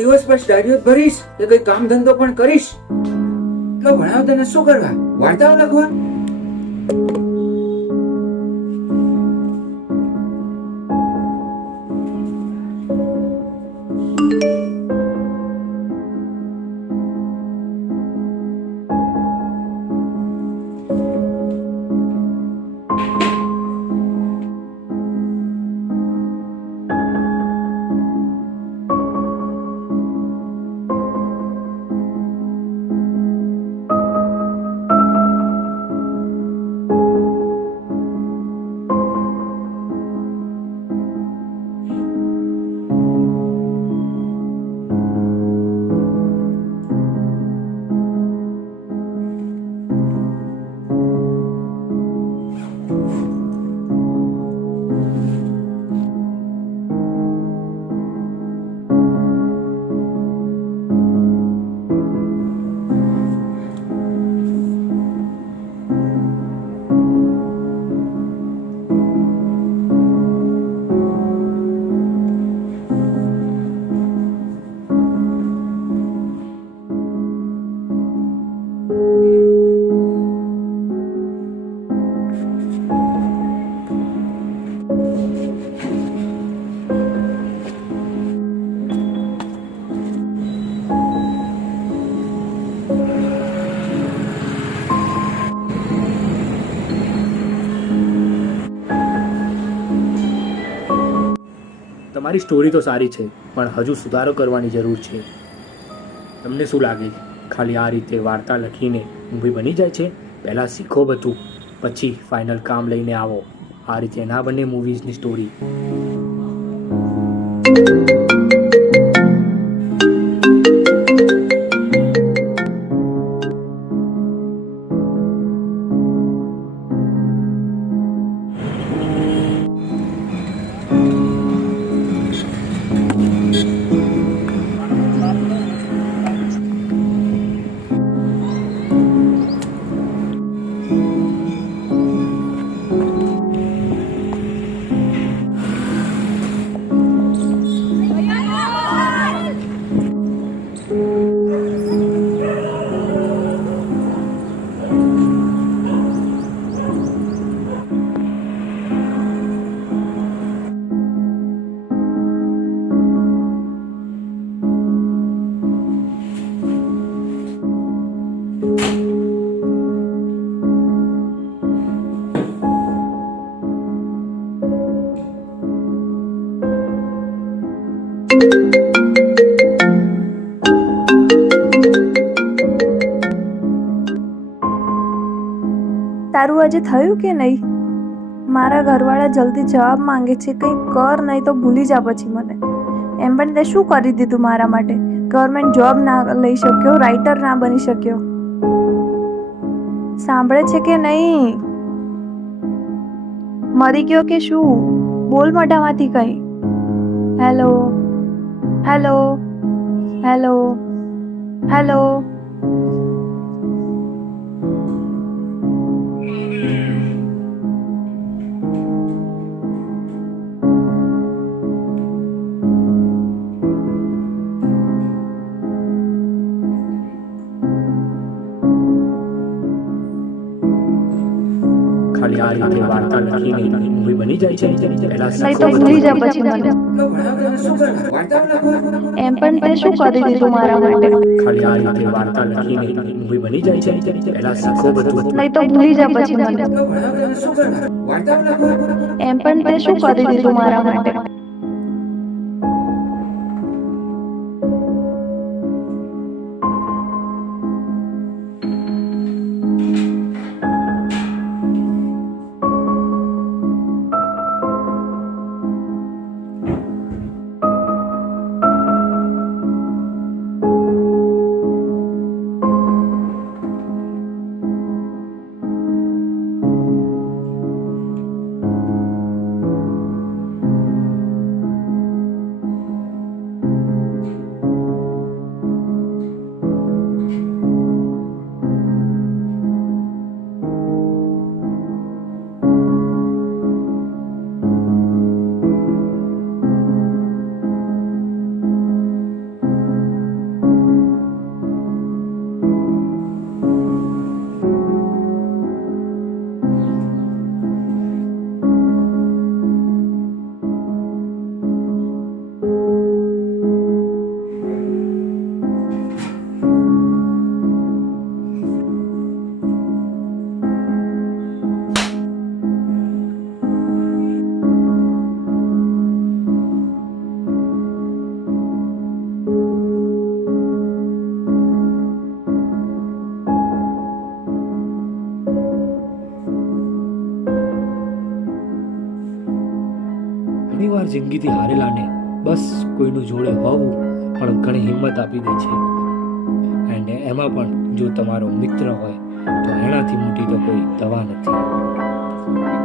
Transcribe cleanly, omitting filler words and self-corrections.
દિવસ પર ડાયરીઓ ભરીશ કે કઈ કામ ધંધો પણ કરીશ, તો ભણાવ તને શું કરવા? વાર્તાઓ લખવા? તમારી સ્ટોરી તો સારી છે, પણ હજુ સુધારો કરવાની જરૂર છે. તમને શું લાગે ખાલી આ રીતે વાર્તા લખીને મૂવી બની જાય છે? પહેલાં શીખો બધું, પછી ફાઇનલ કામ લઈને આવો. આ રીતે ના બને મૂવીઝની સ્ટોરી. તારું આજે થયું કે નહીં? મારા ઘરવાળા જલ્દી જવાબ માંગે છે. કંઈ કર, નહીં તો ભૂલી જા પછી મને. એમ પણ તે શું કરી દીધું મારા માટે? ગવર્મેન્ટ જોબ ના લઈ શક્યો, રાઇટર ના બની શક્યો. સાંભળે છે કે નહીં? મરી ગયો કે શું? બોલ મોઢામાંથી કંઈ. Hello hello hello hello. ખાલી આ રીતે વાર્તા લખીને મૂવી બની જાય છે. પહેલાં નહીં તો ભૂલી જા પછી મને. તો ભણાવ તને શું કરવા? વાર્તાઓ લખવા? એમ પણ તે શું કરી દીધું મારા માટે? ખાલી આ રીતે વાર્તા લખીને મૂવી બની જાય છે. પહેલાં શીખો બધું. નહીં તો ભૂલી જા પછી મને. તો ભણાવ તને શું કરવા? વાર્તાઓ લખવા? એમ પણ તે શું કરી દીધું મારા માટે? ઘણીવાર જિંદગીથી હારેલાને બસ કોઈનું જોડે હોવું પણ ઘણી હિંમત આપી દે છે. એન્ડ એમાં પણ જો તમારો મિત્ર હોય તો એનાથી મોટી તો કોઈ દવા નથી.